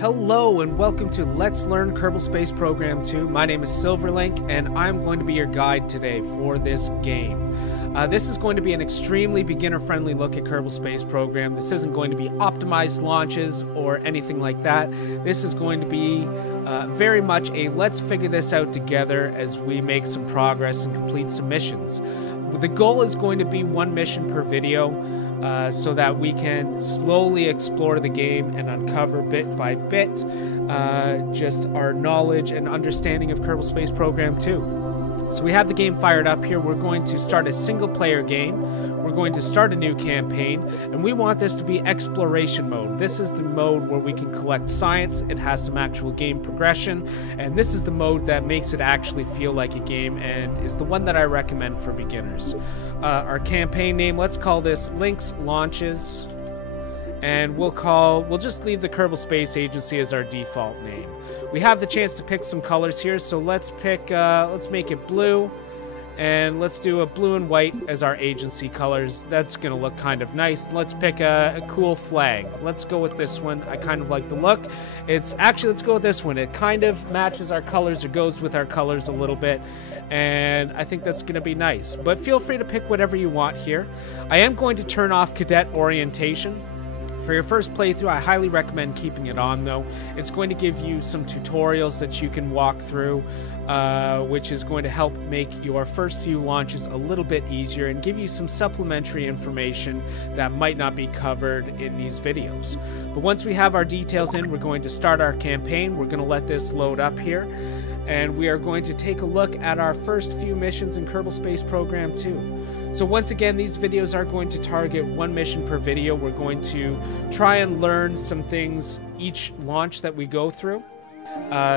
Hello and welcome to Let's Learn Kerbal Space Program 2. My name is Silverlink and I'm going to be your guide today for this game. This is going to be an extremely beginner-friendly look at Kerbal Space Program. This isn't going to be optimized launches or anything like that. This is going to be very much a let's figure this out together as we make some progress and complete some missions. The goal is going to be one mission per video. So that we can slowly explore the game and uncover bit by bit just our knowledge and understanding of Kerbal Space Program 2. So we have the game fired up here. We're going to start a single player game. We're going to start a new campaign, and we want this to be exploration mode. This is the mode where we can collect science. It has some actual game progression, and this is the mode that makes it actually feel like a game and is the one that I recommend for beginners. Our campaign name, let's call this Link's Launches, and we'll just leave the Kerbal Space Agency as our default name. We have the chance to pick some colors here, so let's make it blue, and let's do a blue and white as our agency colors. That's gonna look kind of nice. Let's pick a cool flag. Let's go with this one. I kind of like the look. Let's go with this one. It kind of matches our colors or goes with our colors a little bit, and I think that's gonna be nice. But feel free to pick whatever you want here. I am going to turn off cadet orientation. For your first playthrough, I highly recommend keeping it on though. It's going to give you some tutorials that you can walk through, which is going to help make your first few launches a little bit easier and give you some supplementary information that might not be covered in these videos. But once we have our details in, we're going to start our campaign. We're going to let this load up here, and we are going to take a look at our first few missions in Kerbal Space Program 2. So once again, these videos are going to target one mission per video. We're going to try and learn some things each launch that we go through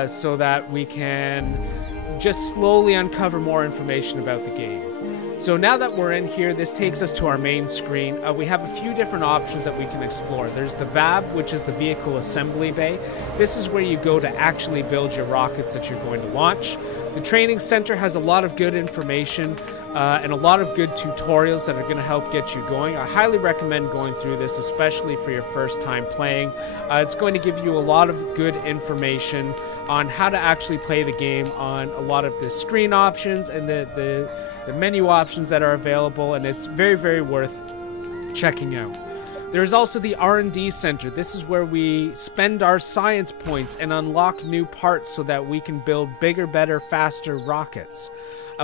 so that we can just slowly uncover more information about the game. So now that we're in here, this takes us to our main screen. We have a few different options that we can explore. There's the VAB, which is the Vehicle Assembly Bay. This is where you go to actually build your rockets that you're going to launch. The Training Center has a lot of good information and a lot of good tutorials that are going to help get you going. I highly recommend going through this, especially for your first time playing. It's going to give you a lot of good information on how to actually play the game, on a lot of the screen options and the menu options that are available, and it's very, very worth checking out. There's also the R&D Center. This is where we spend our science points and unlock new parts so that we can build bigger, better, faster rockets.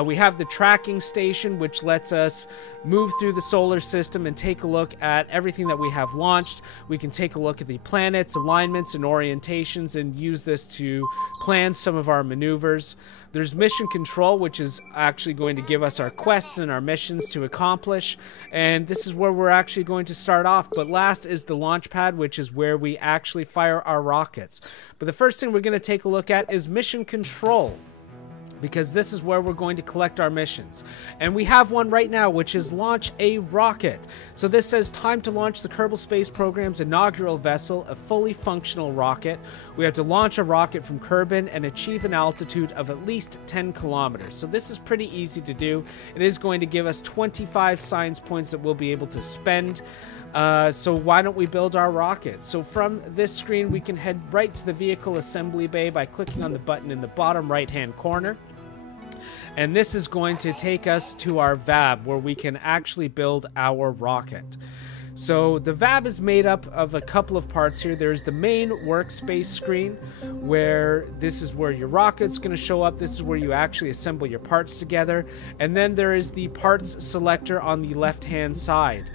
We have the Tracking Station, which lets us move through the solar system and take a look at everything that we have launched. We can take a look at the planets, alignments, and orientations and use this to plan some of our maneuvers. There's Mission Control, which is actually going to give us our quests and our missions to accomplish, and this is where we're actually going to start off. But last is the Launch Pad, which is where we actually fire our rockets. But the first thing we're going to take a look at is Mission Control, because this is where we're going to collect our missions. And we have one right now, which is launch a rocket. So this says time to launch the Kerbal Space Program's inaugural vessel, a fully functional rocket. We have to launch a rocket from Kerbin and achieve an altitude of at least 10 kilometers. So this is pretty easy to do. It is going to give us 25 science points that we'll be able to spend. So why don't we build our rocket? So from this screen, we can head right to the Vehicle Assembly Bay by clicking on the button in the bottom right-hand corner. And this is going to take us to our VAB, where we can actually build our rocket. So the VAB is made up of a couple of parts here. There's the main workspace screen, where this is where your rocket's going to show up. This is where you actually assemble your parts together. And then there is the parts selector on the left-hand side.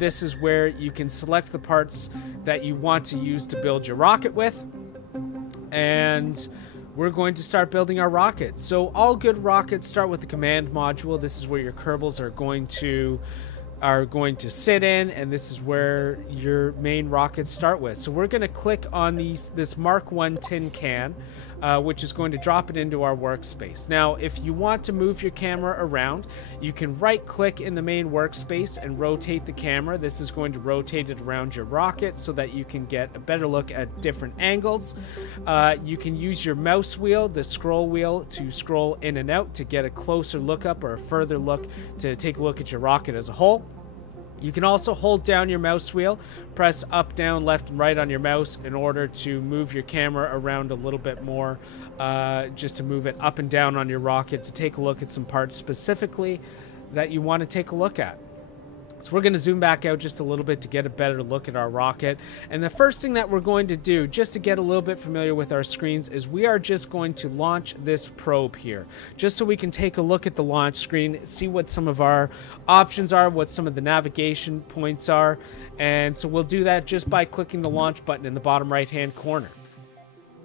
This is where you can select the parts that you want to use to build your rocket with. And we're going to start building our rocket. So all good rockets start with the command module. This is where your Kerbals are going to sit in, and this is where your main rockets start with. So we're going to click on this Mark 1 tin can, which is going to drop it into our workspace. Now, if you want to move your camera around, you can right-click in the main workspace and rotate the camera. This is going to rotate it around your rocket so that you can get a better look at different angles. You can use your mouse wheel, the scroll wheel, to scroll in and out to get a closer look up or a further look to take a look at your rocket as a whole. You can also hold down your mouse wheel, press up, down, left, and right on your mouse in order to move your camera around a little bit more, just to move it up and down on your rocket to take a look at some parts specifically that you want to take a look at. So we're going to zoom back out just a little bit to get a better look at our rocket. And the first thing that we're going to do, just to get a little bit familiar with our screens, is we are just going to launch this probe here, just so we can take a look at the launch screen, see what some of our options are, what some of the navigation points are. And so we'll do that just by clicking the launch button in the bottom right-hand corner.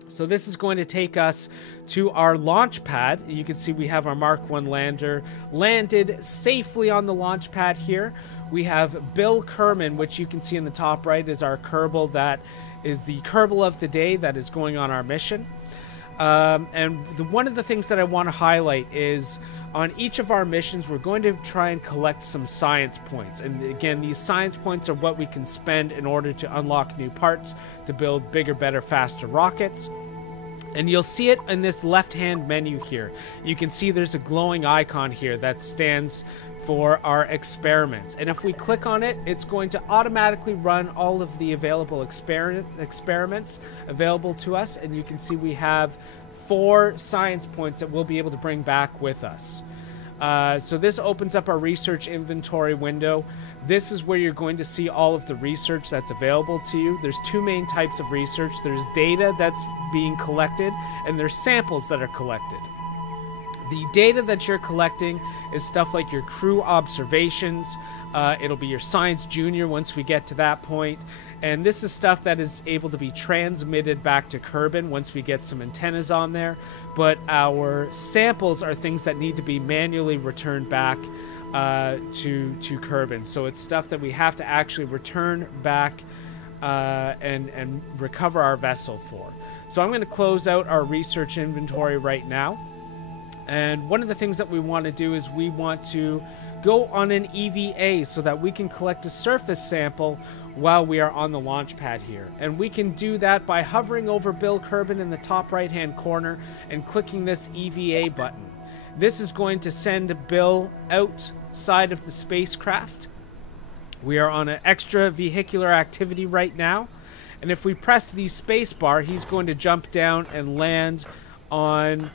So this is going to take us to our launch pad. You can see we have our Mark 1 lander landed safely on the launch pad here. We have Bill Kerman, which you can see in the top right is our Kerbal. That is the Kerbal of the day that is going on our mission. One of the things that I want to highlight is on each of our missions, we're going to try and collect some science points. And again, these science points are what we can spend in order to unlock new parts to build bigger, better, faster rockets. And you'll see it in this left-hand menu here. You can see there's a glowing icon here that stands for our experiments. And if we click on it, it's going to automatically run all of the available experiments available to us. And you can see we have 4 science points that we'll be able to bring back with us. So this opens up our research inventory window. This is where you're going to see all of the research that's available to you. There's 2 main types of research. There's data that's being collected, and there's samples that are collected. The data that you're collecting is stuff like your crew observations. It'll be your Science Junior once we get to that point. And this is stuff that is able to be transmitted back to Kerbin once we get some antennas on there. But our samples are things that need to be manually returned back to Kerbin. So it's stuff that we have to actually return back and recover our vessel for. So I'm going to close out our research inventory right now. And one of the things that we want to do is we want to go on an EVA so that we can collect a surface sample while we are on the launch pad here. And we can do that by hovering over Bill Kerbin in the top right-hand corner and clicking this EVA button. This is going to send Bill outside of the spacecraft. We are on an extra vehicular activity right now. And if we press the space bar, he's going to jump down and land on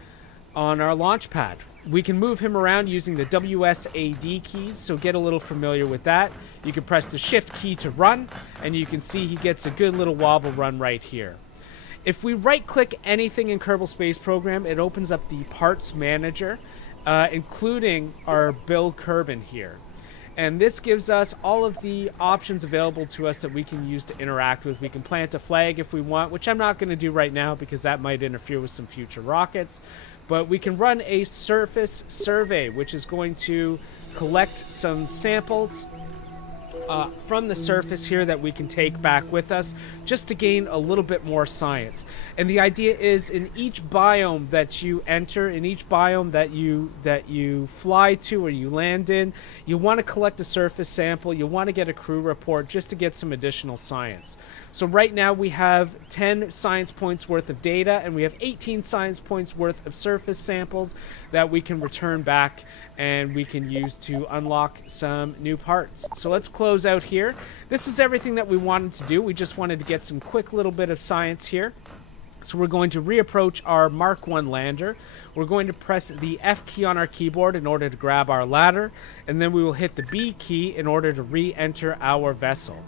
our launch pad. We can move him around using the WSAD keys, so get a little familiar with that. You can press the shift key to run, and you can see he gets a good little wobble run right here. If we right-click anything in Kerbal Space Program, it opens up the parts manager, including our Bill Kerbin here. And this gives us all of the options available to us that we can use to interact with. We can plant a flag if we want, which I'm not going to do right now because that might interfere with some future rockets. But we can run a surface survey, which is going to collect some samples from the surface here that we can take back with us just to gain a little bit more science. And the idea is in each biome that you enter, in each biome that you fly to or you land in, you want to collect a surface sample, you want to get a crew report just to get some additional science. So right now we have 10 science points worth of data and we have 18 science points worth of surface samples that we can return back and we can use to unlock some new parts. So let's close out here. This is everything that we wanted to do. We just wanted to get some quick little bit of science here. So we're going to reapproach our Mark 1 lander. We're going to press the F key on our keyboard in order to grab our ladder, and then we will hit the B key in order to re-enter our vessel.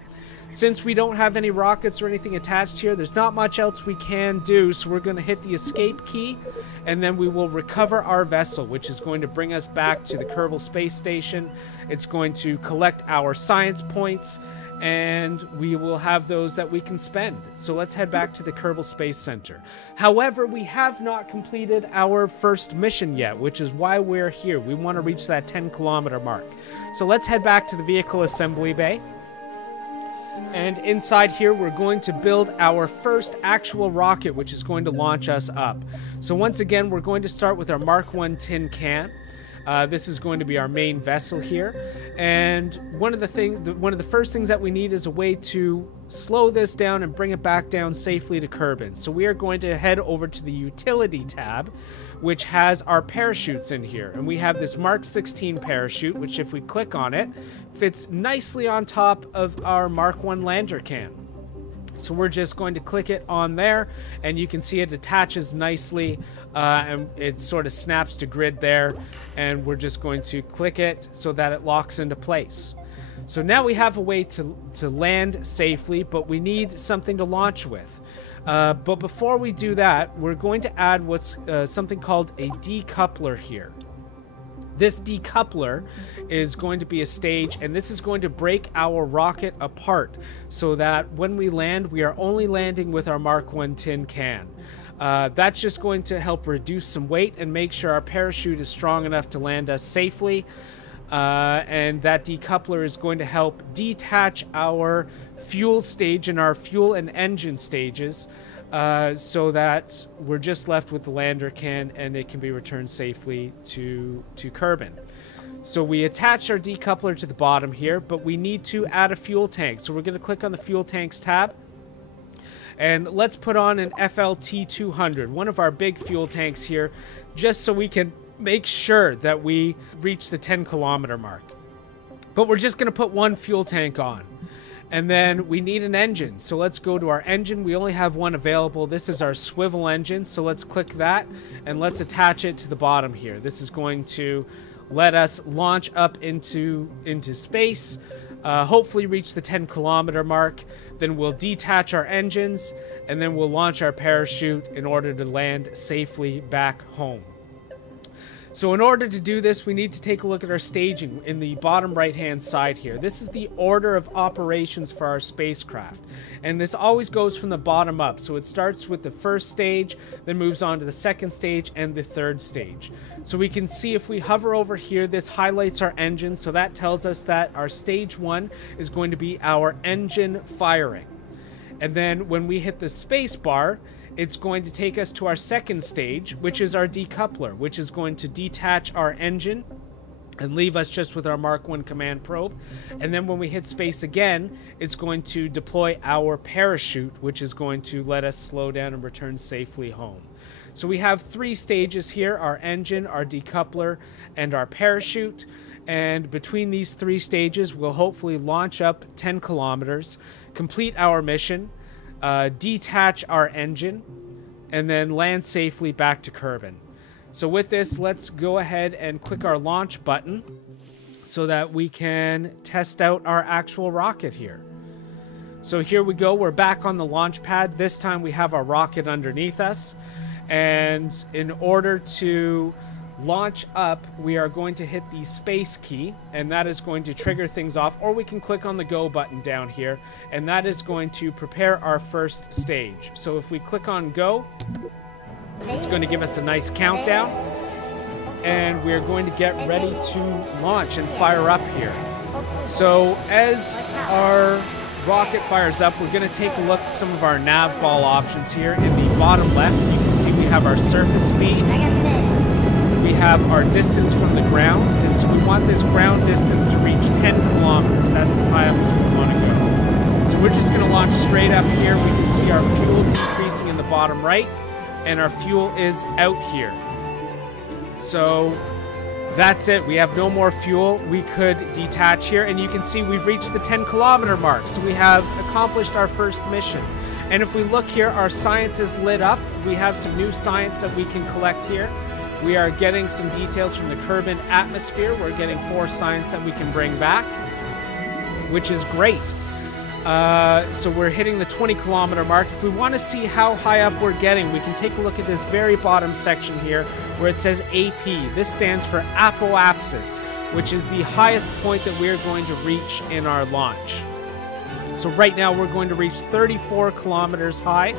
Since we don't have any rockets or anything attached here, there's not much else we can do, so we're going to hit the escape key, and then we will recover our vessel, which is going to bring us back to the Kerbal Space Station. It's going to collect our science points, and we will have those that we can spend. So let's head back to the Kerbal Space Center. However, we have not completed our first mission yet, which is why we're here. We want to reach that 10-kilometer mark. So let's head back to the vehicle assembly bay. And inside here, we're going to build our first actual rocket, which is going to launch us up. So once again, we're going to start with our Mark 1 tin can. This is going to be our main vessel here, and one of the first things that we need is a way to slow this down and bring it back down safely to Kerbin. So we are going to head over to the utility tab, which has our parachutes in here, and we have this Mark 16 parachute, which if we click on it, fits nicely on top of our Mark 1 lander can. So we're just going to click it on there, and you can see it attaches nicely, and it sort of snaps to grid there, and we're just going to click it so that it locks into place. So now we have a way to land safely, but we need something to launch with. But before we do that, we're going to add what's something called a decoupler here. This decoupler is going to be a stage, and this is going to break our rocket apart so that when we land, we are only landing with our Mark 1 tin can. That's just going to help reduce some weight and make sure our parachute is strong enough to land us safely. And that decoupler is going to help detach our fuel stage and our fuel and engine stages, so that we're just left with the lander can and it can be returned safely to Kerbin. So we attach our decoupler to the bottom here, but we need to add a fuel tank. So we're going to click on the fuel tanks tab, and let's put on an FLT 200, one of our big fuel tanks here, just so we can make sure that we reach the 10-kilometer mark. But we're just going to put one fuel tank on. And then we need an engine. So let's go to our engine. We only have one available. This is our swivel engine. So let's click that and let's attach it to the bottom here. This is going to let us launch up into space, hopefully reach the 10-kilometer mark. Then we'll detach our engines, and then we'll launch our parachute in order to land safely back home. So in order to do this, we need to take a look at our staging in the bottom right-hand side here. This is the order of operations for our spacecraft. And this always goes from the bottom up. So it starts with the first stage, then moves on to the second stage and the third stage. So we can see if we hover over here, this highlights our engine. So that tells us that our stage 1 is going to be our engine firing. And then when we hit the space bar, it's going to take us to our second stage, which is our decoupler, which is going to detach our engine and leave us just with our Mark 1 command probe. And then when we hit space again, it's going to deploy our parachute, which is going to let us slow down and return safely home. So we have 3 stages here: our engine, our decoupler, and our parachute. And between these 3 stages, we'll hopefully launch up 10 kilometers, complete our mission, detach our engine, and then land safely back to Kerbin. So with this, let's go ahead and click our launch button so that we can test out our actual rocket here. So here we go, we're back on the launch pad. This time we have our rocket underneath us, and in order to launch up, we are going to hit the space key, and that is going to trigger things off, or we can click on the go button down here, and that is going to prepare our first stage. So if we click on go, it's going to give us a nice countdown, and we're going to get ready to launch and fire up here. So as our rocket fires up, we're going to take a look at some of our nav ball options here. In the bottom left, you can see we have our surface speed. We have our distance from the ground, and so we want this ground distance to reach 10 kilometers. That's as high up as we want to go. So we're just going to launch straight up here. We can see our fuel decreasing in the bottom right, and our fuel is out here. So that's it. We have no more fuel. We could detach here, and you can see we've reached the 10-kilometer mark. So we have accomplished our first mission. And if we look here, our science is lit up. We have some new science that we can collect here. We are getting some details from the Kerbin atmosphere. We're getting 4 science that we can bring back, which is great. So we're hitting the 20-kilometer mark. If we want to see how high up we're getting, we can take a look at this very bottom section here where it says AP. This stands for apoapsis, which is the highest point that we're going to reach in our launch. So right now we're going to reach 34 kilometers high.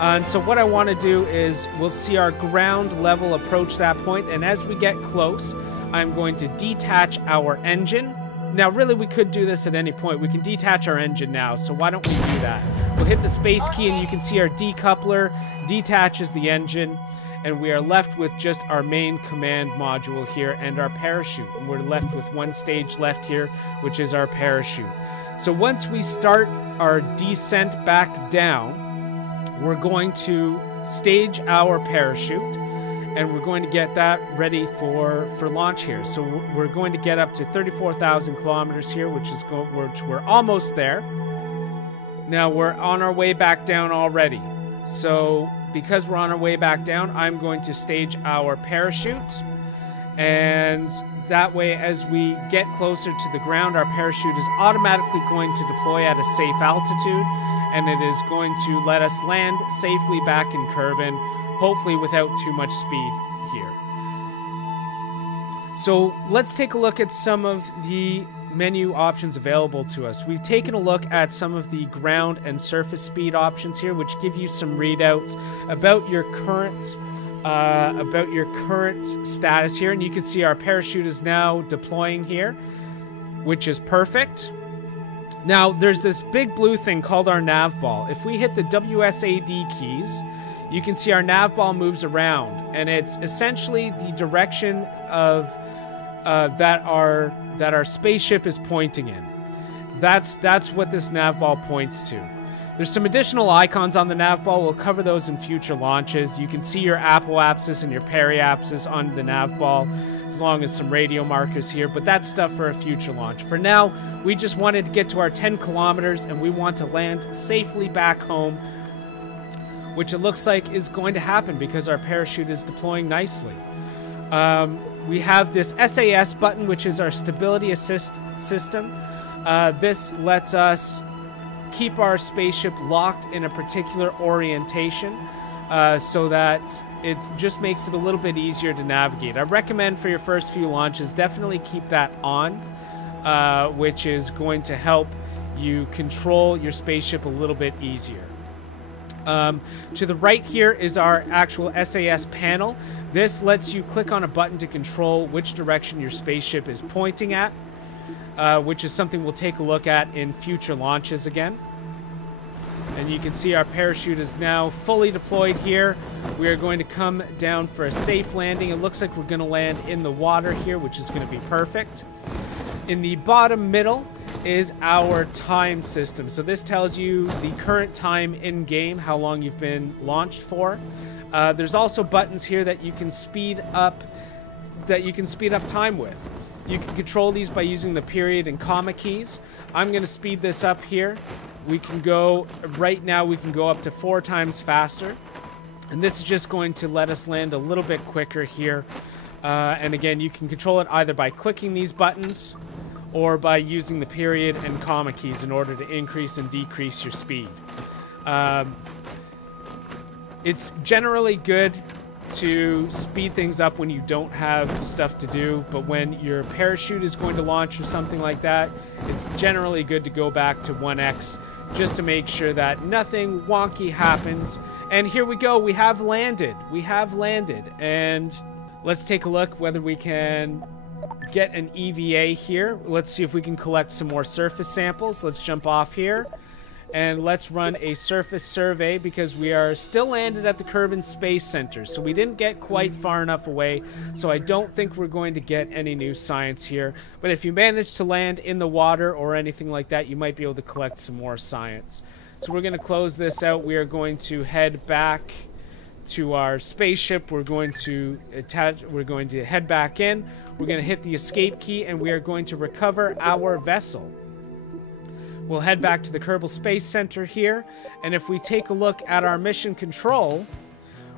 And so what I want to do is we'll see our ground level approach that point, and as we get close, I'm going to detach our engine. Now really we could do this at any point. We can detach our engine now, so why don't we do that? We'll hit the space key and you can see our decoupler detaches the engine, and we are left with just our main command module here and our parachute. And we're left with one stage left here, which is our parachute. So once we start our descent back down, we're going to stage our parachute, and we're going to get that ready for launch here. So we're going to get up to 34,000 kilometers here, which we're almost there. Now we're on our way back down already. So because we're on our way back down, I'm going to stage our parachute, and that way as we get closer to the ground, our parachute is automatically going to deploy at a safe altitude, and it is going to let us land safely back in Kerbin, hopefully without too much speed here. So let's take a look at some of the menu options available to us. We've taken a look at some of the ground and surface speed options here, which give you some readouts about your current status here, and you can see our parachute is now deploying here, which is perfect. Now there's this big blue thing called our nav ball. If we hit the WSAD keys, you can see our nav ball moves around, and it's essentially the direction of that our spaceship is pointing in. That's what this nav ball points to. There's some additional icons on the nav ball. We'll cover those in future launches. You can see your apoapsis and your periapsis on the nav ball, as long as some radio markers here, but that's stuff for a future launch. For now, we just wanted to get to our 10 kilometers, and we want to land safely back home, which it looks like is going to happen because our parachute is deploying nicely. We have this SAS button, which is our stability assist system. This lets us keep our spaceship locked in a particular orientation, so that it just makes it a little bit easier to navigate. I recommend for your first few launches, definitely keep that on, which is going to help you control your spaceship a little bit easier. To the right here is our actual SAS panel. This lets you click on a button to control which direction your spaceship is pointing at, which is something we'll take a look at in future launches again. And you can see our parachute is now fully deployed here. We are going to come down for a safe landing. It looks like we're going to land in the water here, which is going to be perfect. In the bottom middle is our time system. So this tells you the current time in game, how long you've been launched for. There's also buttons here that you can speed up time with. You can control these by using the period and comma keys. I'm going to speed this up here. We can go, right now we can go up to 4 times faster. And this is just going to let us land a little bit quicker here. And again, you can control it either by clicking these buttons or by using the period and comma keys in order to increase and decrease your speed. It's generally good to speed things up when you don't have stuff to do, but when your parachute is going to launch or something like that, it's generally good to go back to 1x just to make sure that nothing wonky happens. And here we go, we have landed, and let's take a look whether we can get an EVA here. Let's see if we can collect some more surface samples. Let's jump off here and let's run a surface survey, because we are still landed at the Kerbin Space Center, so we didn't get quite far enough away, so I don't think we're going to get any new science here. But if you manage to land in the water or anything like that, you might be able to collect some more science. So we're going to close this out. We are going to head back to our spaceship. We're going to head back in. We're going to hit the escape key, and we are going to recover our vessel. We'll head back to the Kerbal Space Center here, and if we take a look at our mission control,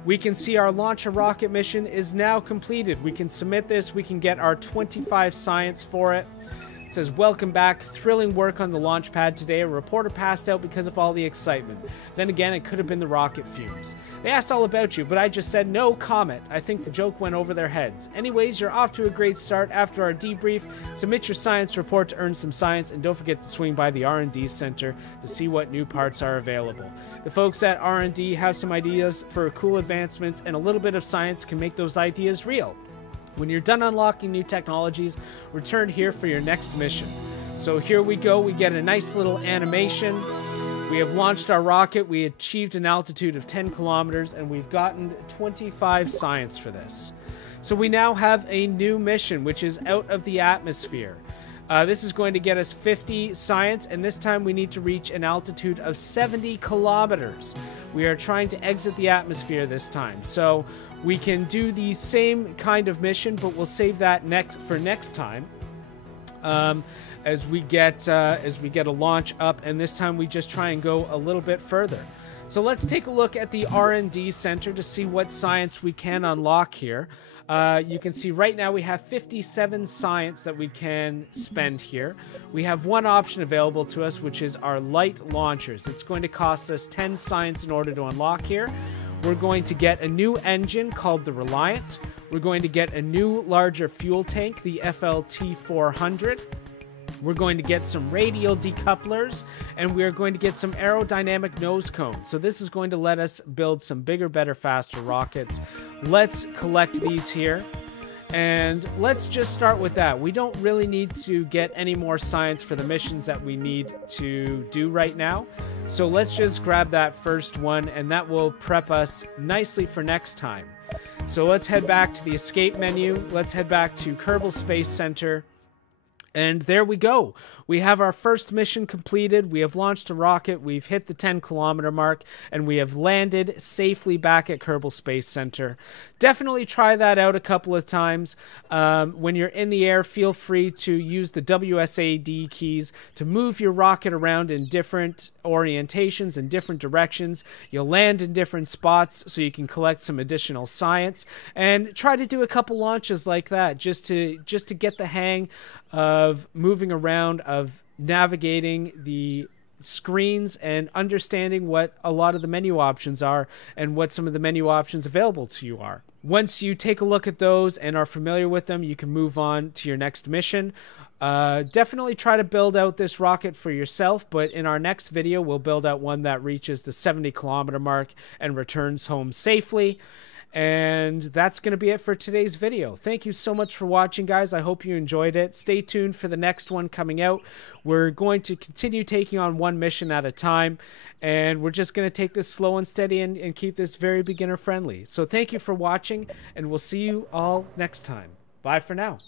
we can see our launch a rocket mission is now completed. We can submit this. We can get our 25 science for it. It says, "Welcome back. Thrilling work on the launch pad today. A reporter passed out because of all the excitement. Then again, it could have been the rocket fumes. They asked all about you, but I just said no comment. I think the joke went over their heads. Anyways, you're off to a great start after our debrief. Submit your science report to earn some science, and don't forget to swing by the R&D Center to see what new parts are available. The folks at R&D have some ideas for cool advancements, and a little bit of science can make those ideas real. When you're done unlocking new technologies, return here for your next mission." So here we go. We get a nice little animation We have launched our rocket. We achieved an altitude of 10 kilometers, and we've gotten 25 science for this. So we now have a new mission, which is out of the atmosphere. This is going to get us 50 science, and this time we need to reach an altitude of 70 kilometers. We are trying to exit the atmosphere this time. So we can do the same kind of mission, but we'll save that for next time. As we get a launch up, and this time we just try and go a little bit further. So let's take a look at the R&D center to see what science we can unlock here. You can see right now we have 57 science that we can spend here. We have one option available to us, which is our light launchers. It's going to cost us 10 science in order to unlock here. We're going to get a new engine called the Reliant. We're going to get a new larger fuel tank, the FLT 400. We're going to get some radial decouplers, and we are going to get some aerodynamic nose cones. So this is going to let us build some bigger, better, faster rockets. Let's collect these here, and let's just start with that. We don't really need to get any more science for the missions that we need to do right now. So let's just grab that first one, and that will prep us nicely for next time. So let's head back to the escape menu. Let's head back to Kerbal Space Center. And there we go. We have our first mission completed. We have launched a rocket. We've hit the 10-kilometer mark, and we have landed safely back at Kerbal Space Center. Definitely try that out a couple of times. When you're in the air, feel free to use the WSAD keys to move your rocket around in different orientations and different directions. You'll land in different spots so you can collect some additional science, and try to do a couple launches like that just to get the hang of moving around, of navigating the screens and understanding what a lot of the menu options are and what some of the menu options available to you are. Once you take a look at those and are familiar with them, you can move on to your next mission. Definitely try to build out this rocket for yourself, but in our next video, we'll build out one that reaches the 70-kilometer mark and returns home safely. And that's going to be it for today's video. Thank you so much for watching, guys. I hope you enjoyed it. Stay tuned for the next one coming out. We're going to continue taking on one mission at a time, and we're just going to take this slow and steady and keep this very beginner friendly. So thank you for watching, and we'll see you all next time. Bye for now.